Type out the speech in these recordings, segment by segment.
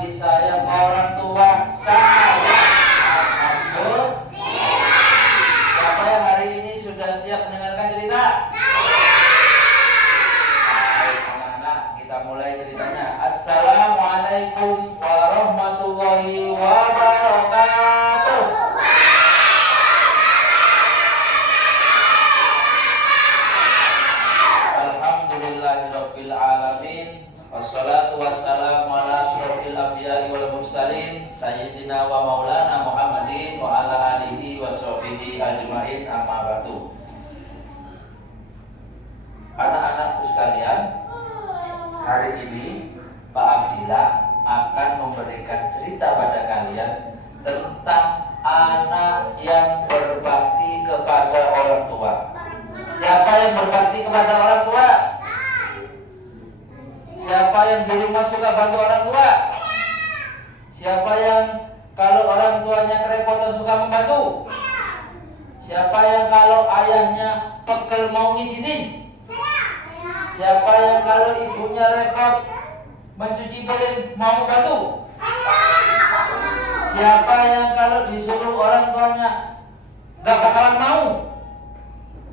kasih sayang orang tua saya? Alhamdulillah. Siapa yang hari ini sudah siap mendengarkan cerita? Baik anak-anak, kita mulai ceritanya. Assalamualaikum warahmatullahi wabarakatuh. Alhamdulillahirabbil alamin. Wassalatu wassalamu ala asyrofil anbiya'i wal mursalin sayyidina wa maulana Muhammadin wa ala alihi wa sahbihi ajmain, amma ba'du. Anak-anakku sekalian, hari ini Pak Abdillah akan memberikan cerita pada kalian tentang anak yang berbakti kepada orang tua. Siapa yang berbakti kepada orang tua? Siapa yang di rumah suka bantu orang tua? Siapa yang kalau orang tuanya kerepotan suka membantu? Siapa yang kalau ayahnya pegel mau mijitin? Siapa yang kalau ibunya repot mencuci piring mau bantu? Siapa yang kalau disuruh orang tuanya gak bakalan mau?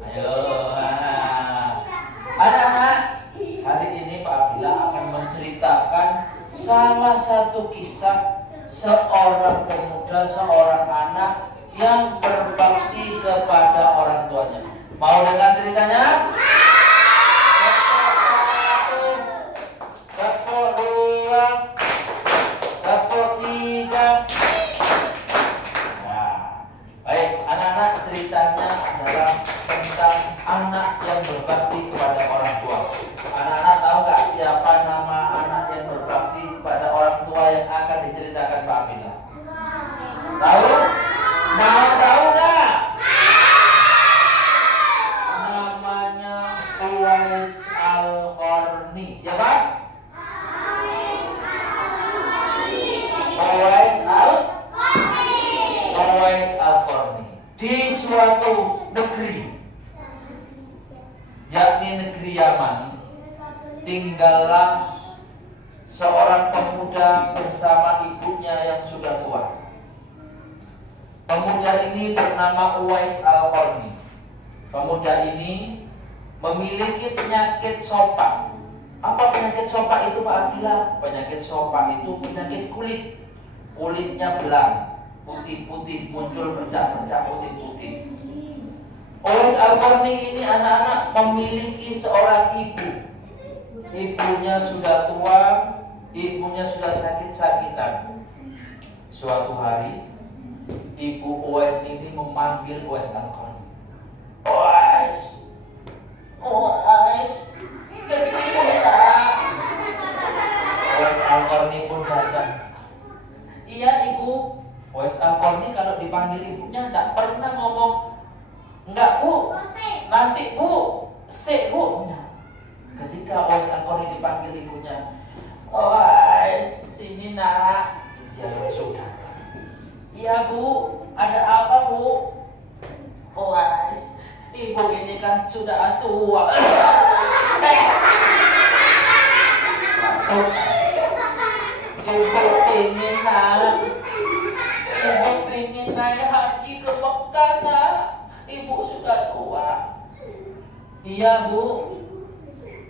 Ayo anak-anak, hari ini Pak Abdillah akan menceritakan salah satu kisah seorang pemuda, seorang anak yang berbakti kepada orang tuanya. Mau dengar ceritanya? Tepuk dua, tepuk tiga. Nah, baik anak-anak, ceritanya adalah tentang anak yang berbakti kepada orang tua. Anak-anak tahu nggak siapa nama anak yang berbakti kepada orang tua yang akan diceritakan Pak Abdillah? Tahu? Mau tahu nggak? Namanya Uwais Al-Qarni. Siapa? Uwais Al-Qarni. Di suatu negeri, yakni negeri Yaman, tinggallah seorang pemuda bersama ibunya yang sudah tua. Pemuda ini bernama Uwais Al-Qarni. Pemuda ini memiliki penyakit sopak. Apa penyakit sopak itu Pak Abdillah? Penyakit sopak itu penyakit kulit. Kulitnya belang, putih-putih, muncul bercak-bercak putih-putih. Uwais Al-Qarni ini anak-anak memiliki seorang ibu. Ibunya sudah tua, ibunya sudah sakit-sakitan. Suatu hari, ibu Uwais ini memanggil Uwais Al-Qarni. Uwais, Uwais, kesini nak. Uwais Al-Qarni pun datang. Iya ibu. Uwais Al-Qarni kalau dipanggil ibunya tidak pernah ngomong enggak bu, nanti bu, sik bu. Nah, ketika Uwais Al-Qarni dipanggil ibunya, Uwais, sini nak. Ya sudah. Iya bu, ada apa bu? Uwais, ibu ini kan sudah tua. Ibu ingin nak. Ibu ingin naik haji ke Mekah nak. Ibu sudah tua. Iya bu.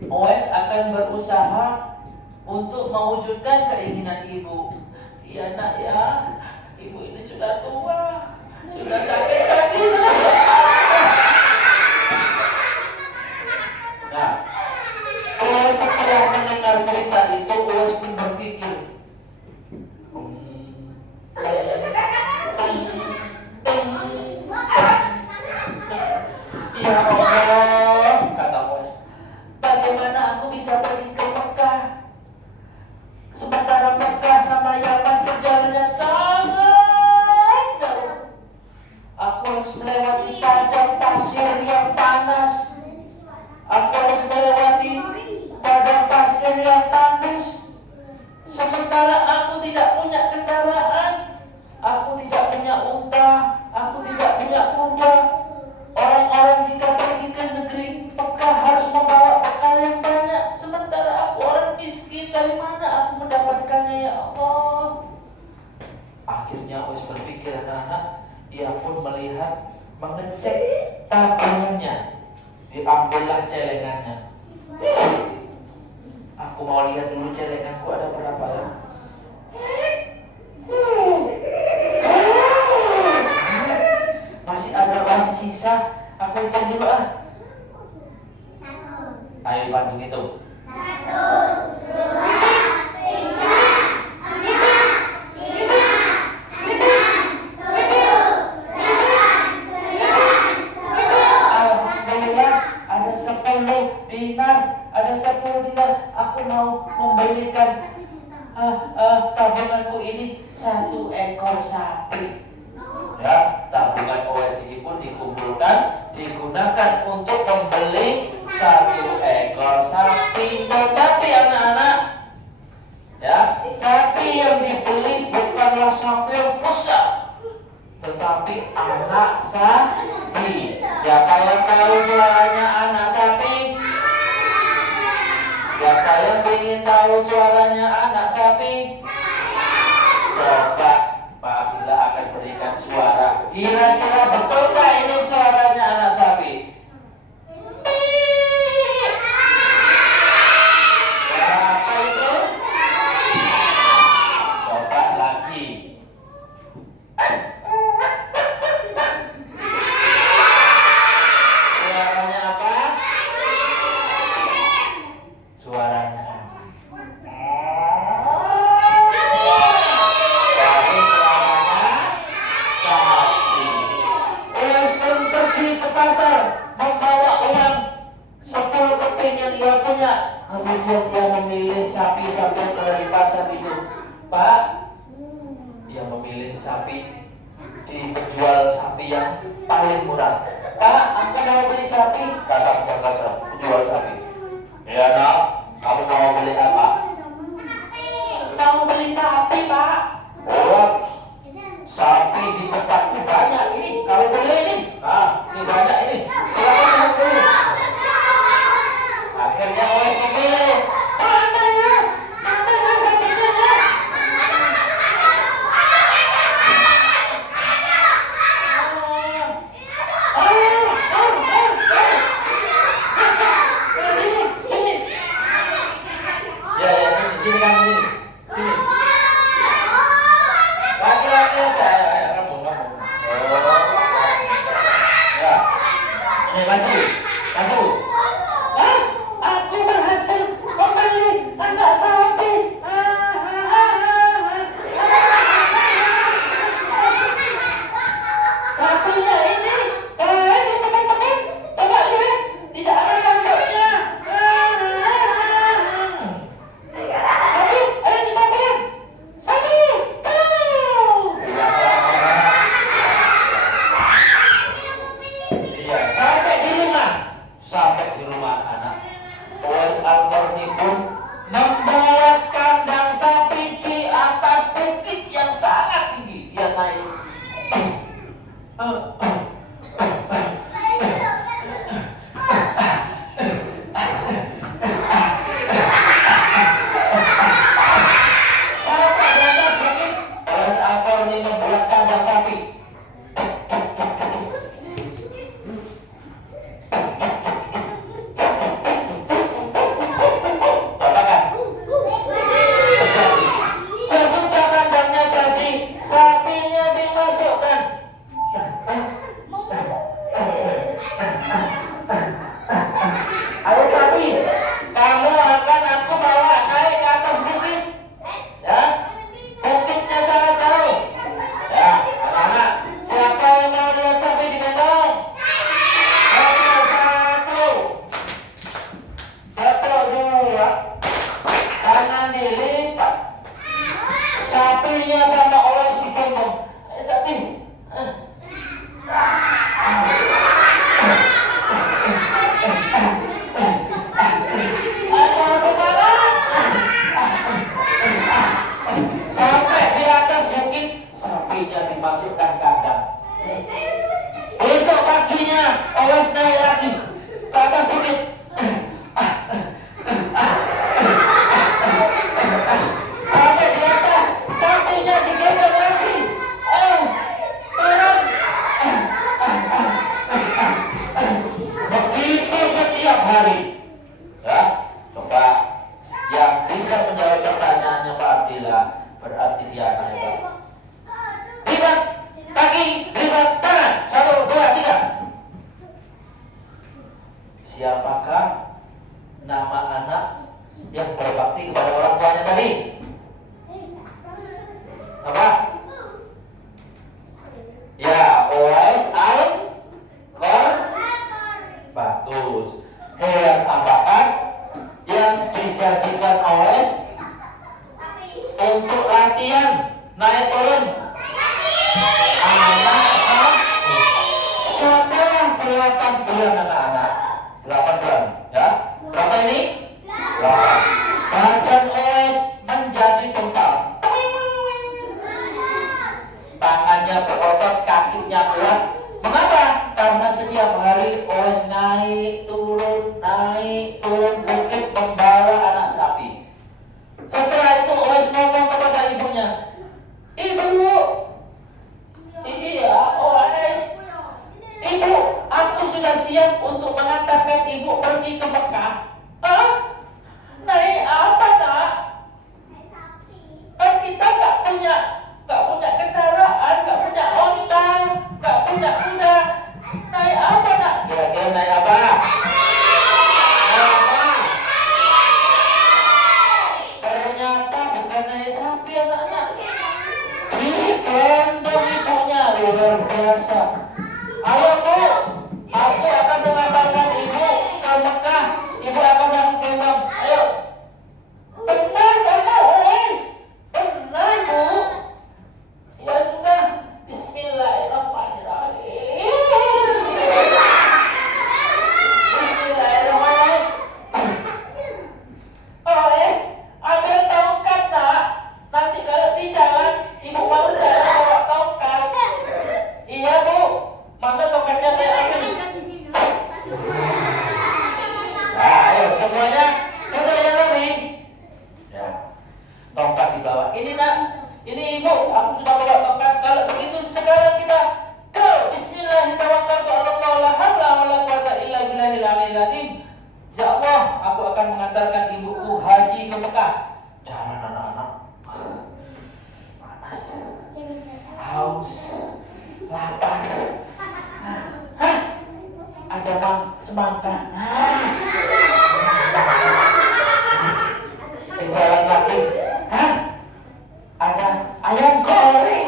Uwais akan berusaha untuk mewujudkan keinginan ibu. Iya nak ya. Ibu ini sudah tua, sudah sakit-sakit. Nah, Uwais setelah mendengar cerita itu, Uwais pun berpikir, ya Allah, kata Uwais, bagaimana aku bisa pergi ke Mekah? Sementara Mekah sama Yaman perjalanannya sangat jauh. Aku harus melewati padang pasir yang panas. Aku harus melewati padang pasir yang tandus. Sementara aku tidak punya kendaraan, aku tidak punya unta, aku tidak punya kuda. Orang-orang jika pergi ke negeri Mekah harus membawa bekal yang banyak. Sementara aku orang miskin, dari mana aku mendapatkannya ya Allah? Akhirnya Uwais berpikir anak-anak, ia pun melihat, mengecek tabungannya. Diambillah celengannya. Aku mau lihat dulu celenganku ada berapa ya. Masih ada uang sisa. Aku hitung dulu ah. Ayo bantu hitung. 1, 2, 3, 4, 5, 6, 7, 8, 9, 10. Alhamdulillah ada 10 dinar. Ada 10 dinar. Aku mau membelikan tabunganku ini 1 ekor sapi. Ya, tabungan Uwais ini pun dikumpulkan, digunakan untuk membeli 1 ekor sapi. Tetapi anak-anak, ya, sapi yang dibeli bukanlah sapi yang besar, tetapi anak sapi. Siapa yang tahu suaranya anak sapi? Siapa yang ingin tahu suaranya anak sapi? Coba Pak Bila akan berikan suara. Kira-kira betulkah ini suaranya anak sapi? Suara apa itu? Coba lagi. Suaranya apa? Suaranya kemudian dia memilih sapi-sapi yang ada di pasar itu. Pak, dia memilih sapi di penjual sapi yang paling murah. Pak, aku mau beli sapi. Kata penjual sapi. Ya nak, kamu mau beli apa? Mau beli sapi Pak. Oh, sapi di tempatku banyak ini. Kalau beli ini, ini banyak ini. Silakan beli. Akhirnya Uwais memilih. Mana ya? Mana ya sapinya ya? Sini. Ya, sini kamu sini. Sini. Laki-laki aja. Kamu. Ya. Ini maju. Aku berhasil membeli anak sapi. Sapinya ini, teman-teman, coba lihat, tidak ada tanduknya. Sapi, ayo kita lihat. Sapi. Iya, sampai di rumah anak. Uwais Al-Qarni pun membuat kandang sapi di atas bukit yang sangat tinggi. Dia naik. Sampai di atas bukit, Uwais Al-Qarni membuat kandang sapi. Sesudah kandangnya jadi, sapinya dimasukkan. Ayo sapi, kamu akan aku bawa naik ke atas bukit. Ya, bukitnya sangat jauh. Ya, anak-anak, siapa yang mau lihat sapi digendong? Nomor 1. Betul juga. Tangan dilipat. Sapinya sama orang si gendong. Sapi. Aduh, semangat. Sampai di atas bukit, sapinya dimasukkan kandang. Besok paginya, Uwais naik lagi ke atas bukit. Berarti dia anak hebat. Lipat kaki, lipat tangan. 1, 2, 3. Siapakah nama anak yang berbakti kepada orang tuanya tadi? Apa? Ya, Uwais Bagus. Hewan apakah yang dijadikan Uwais untuk latihan naik turun? Anak siapa yang 8 bulan anak-anak? 8 bulan, ya? Berapa ini? 8. Badan Uwais menjadi bengkak. Tangannya berotot, kakinya kuat. Mengapa? Karena setiap hari Uwais naik turun bukit membawa anak sapi. Setelah itu Uwais ngomong kepada ibunya, "Ibu, ini ya Uwais. Ibu, aku sudah siap untuk mengantarkan ibu pergi ke Mekah." "Hah? Naik apa, nak? Kan kita nggak punya kendaraan, nggak punya onta, nggak punya kuda. Naik apa, nak? Kira-kira naik apa? Naik apa? Ternyata bukan naik sapi, anak-anak. Digendong ibunya, luar biasa. Ayo, Bu, aku akan mengantarkan ibu ke Mekah. Ibu akan gendong. Ayo. Benar, Uwais. Benar, Bu. Ya sudah, Bismillahirrahmanirrahim. Bismillahirrahmanirrahim. Uwais, ambil tongkat, nak. Nanti kalau di jalan, ibu mau jalan bawa tongkat. Iya, Bu. Mana tongkatnya saya ambil? Nah, ayo semuanya sudah yang lebih. Ya, tongkat dibawa. Ini, nak. Ini ibu, aku sudah bawa tongkat. Kalau begitu sekarang kita go. Bismillahirrahmanirrahim. La haula wala quwata illa billahil aliyil azim. Ya Allah, aku akan mengantarkan ibuku haji ke Mekah. Jalan anak-anak. Panas. Haus. Lapar. Hah? Ada semangka. Di jalan lagi. Hah? Ada ayam goreng.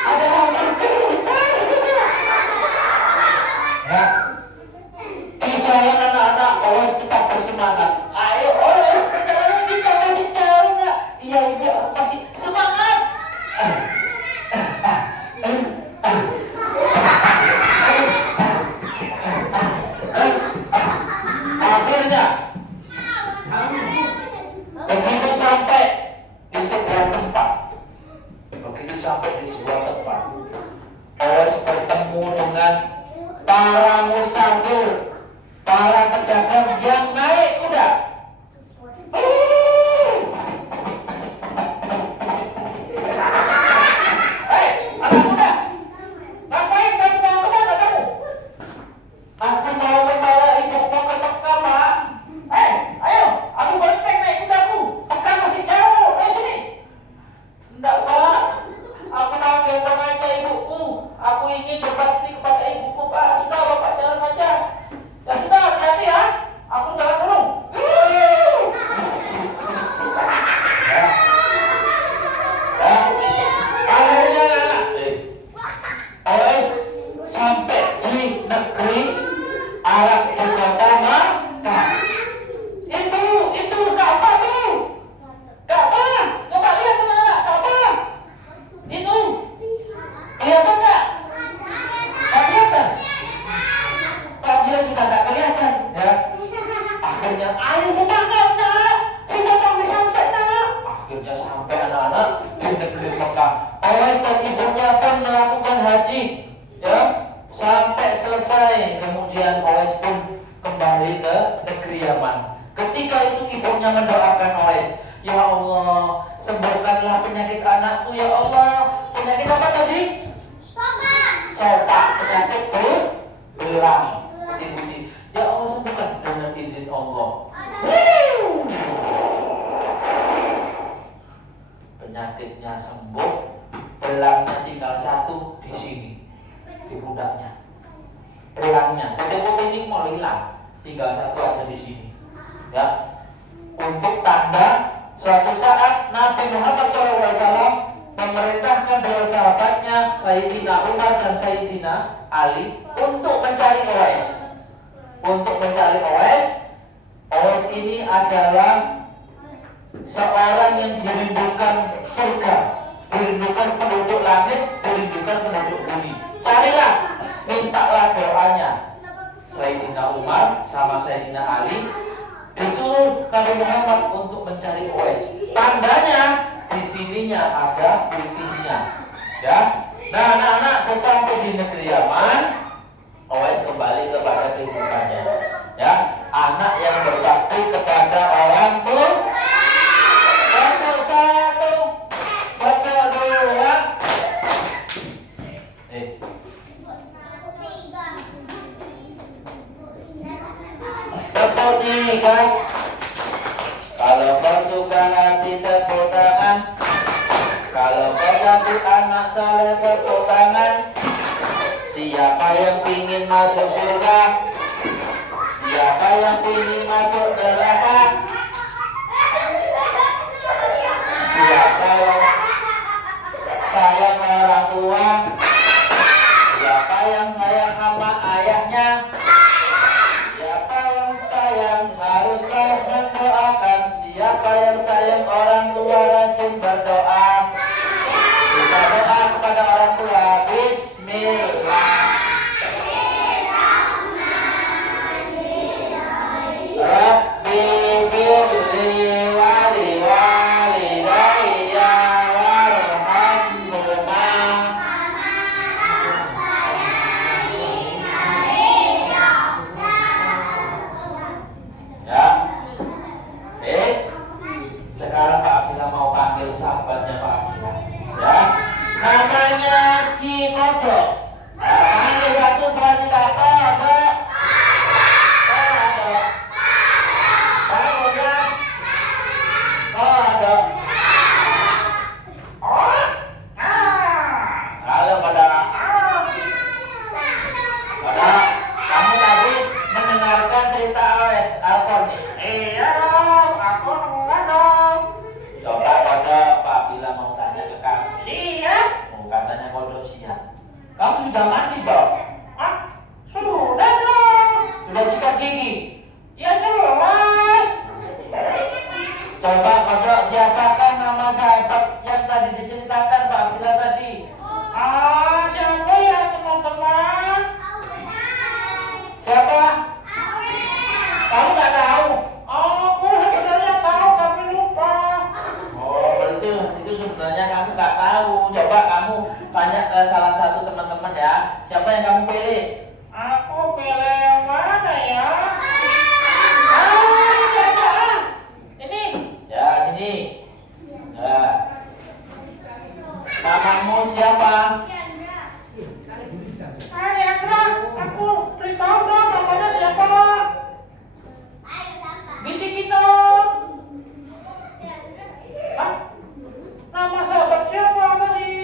Ada hamburger besar. Ya. Di jalan anak-anak, Uwais tetap bersemangat. Ayo Uwais, kita kasih jalan, nak. Iya, ibu, aku kasih semangat. Akhirnya begitu sampai di sebuah tempat, Uwais bertemu dengan para musafir, para pedagang yang naik kuda. Hei, anak muda, ngapain kamu bawa kemana kamu? Aku mau membawa ibuku ke Mekah, Pak. Ayo, aku bonceng naik kudaku. Mekah masih jauh, ayo sini. Enggak, Pak. Aku mau gendong aja ibuku. Aku ingin berbakti kepada ibuku, Pak. Sudah, Bapak jalan aja. Ya sudah, hati-hati ya. Aku jalan dulu. Akhirnya anak Uwais sampai di negeri Arab pertama. Itu Ka'bah tuh. Ka'bah, coba lihat anak-anak, Ka'bah. Itu kelihatan nggak? Nggak kelihatan. Kalian juga nggak kelihatan, ya. Akhirnya, ayo semangat, nak. Sudah kamu sampai, nak. Akhirnya sampai anak-anak di negeri Mekah. Uwais dan ibunya pun melakukan haji, ya, sampai selesai. Kemudian Uwais pun kembali ke negeri Yaman. Ketika itu ibunya mendoakan Uwais, ya Allah, sembuhkanlah penyakit anakku, ya Allah. Penyakit apa tadi? Sopak, penyakit belang, putih-putih. Ya Allah, sembuhkan dengan izin Allah. untuk tanda suatu saat Nabi Muhammad SAW memerintahkan dua sahabatnya Sayyidina Umar dan Sayyidina Ali untuk mencari Uwais. Untuk mencari Uwais. Uwais ini adalah seorang yang dirindukan surga, dirindukan penduduk langit, dirindukan penduduk bumi. Carilah, mintalah doanya. Sayyidina Umar sama Sayyidina Ali disuruh Nabi Muhammad untuk mencari Uwais. Tandanya di sininya ada buktinya. Ya. Nah, anak-anak sesampai di negeri Yaman, Uwais kembali kepada kehidupannya. Ya, anak yang berbakti kepada orang tua. Untuk satu, untuk dua. Tepuk tiga. Kalau kau suka hati tepuk tangan. Kalau kau jadi anak saleh tepuk tangan. Siapa yang ingin masuk surga? Siapa yang ingin masuk neraka? Siapa yang sayang orang tua? Siapa yang sayang sama ayahnya? Siapa yang sayang haruslah mendoakan. Siapa yang sayang orang tua rajin berdoa. Kita doa kepada orang tua. Bismillah. Rabbi birli wali walidayya warhamhuma. Ya. Yes. Sekarang Pak Abdillah mau panggil sahabatnya Pak Abdillah. Ya. Namanya si Kodok. Panggil satu, dua, tiga. Kodok. Kodok. Bagus ya. Kodok. Halo Kodok. Kodok, kamu tadi mendengarkan cerita Uwais Al-Qarni? Iya dong, aku dengar dong. Coba Kodok, Pak Abdillah mau tanya ke kamu. Siap. Katanya Kodok siap. Kamu sudah mandi dong? Hah? Sudah dong. Sudah sikat gigi? Ya jelas. Coba Kodok siapkan nama sahabat yang tadi diceritakan Pak Abdillah tadi. Siapa ya teman-teman? Siapa? Kamu nggak tahu? Aku sebenarnya tahu tapi lupa. Itu sebenarnya kamu nggak tahu. Coba kamu tanya ke salah satu teman-teman ya. Siapa yang kamu pilih? Aku pilih yang mana ya? Ini. Ya, ini. Ya. Namamu siapa? Diandra. Aku beritahu dong namanya siapa? Bisikin dong. Hah? Nama sahabat siapa tadi?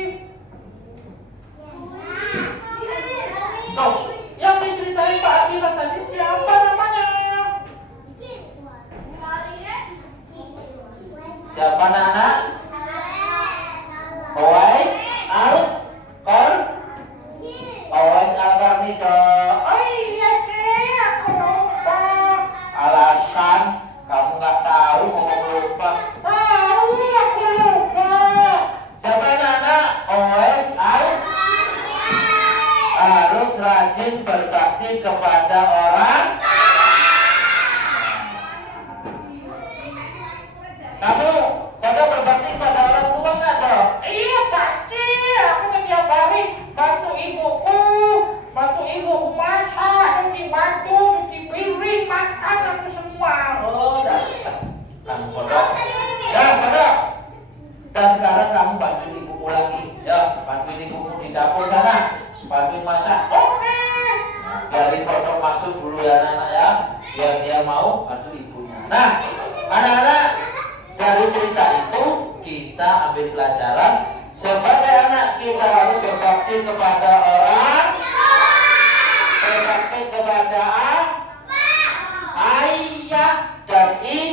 Tuh, yang diceritain Pak Abdillah tadi siapa namanya? Siapa Nana? Uwais Al-Qarni. Uwais Al-Qarni toh. Oh iya sih, aku lupa. Alasan kamu nggak tahu ngomong lupa. Tahu aku lupa. Siapa Nana? Uwais Al-Qarni. Harus rajin berbakti kepada orang. Kamu pada berbakti kepada orang tua nggak dong? Iya pasti. Aku setiap hari bantu ibuku masak, cuci piring, makan aku semua. Oh dasar kamu Kodok. Ya Kodok. Dan sekarang kamu bantuin ibumu lagi. Ya, bantuin ibumu di dapur sana. Bantuin masak. Oke. Biarin Kodok masuk dulu ya anak-anak ya. Biar dia mau bantu ibunya. Nah, anak-anak, dari cerita itu kita ambil pelajaran sebagai anak kita harus berbakti kepada orang, berbakti kepada ayah dan ibu.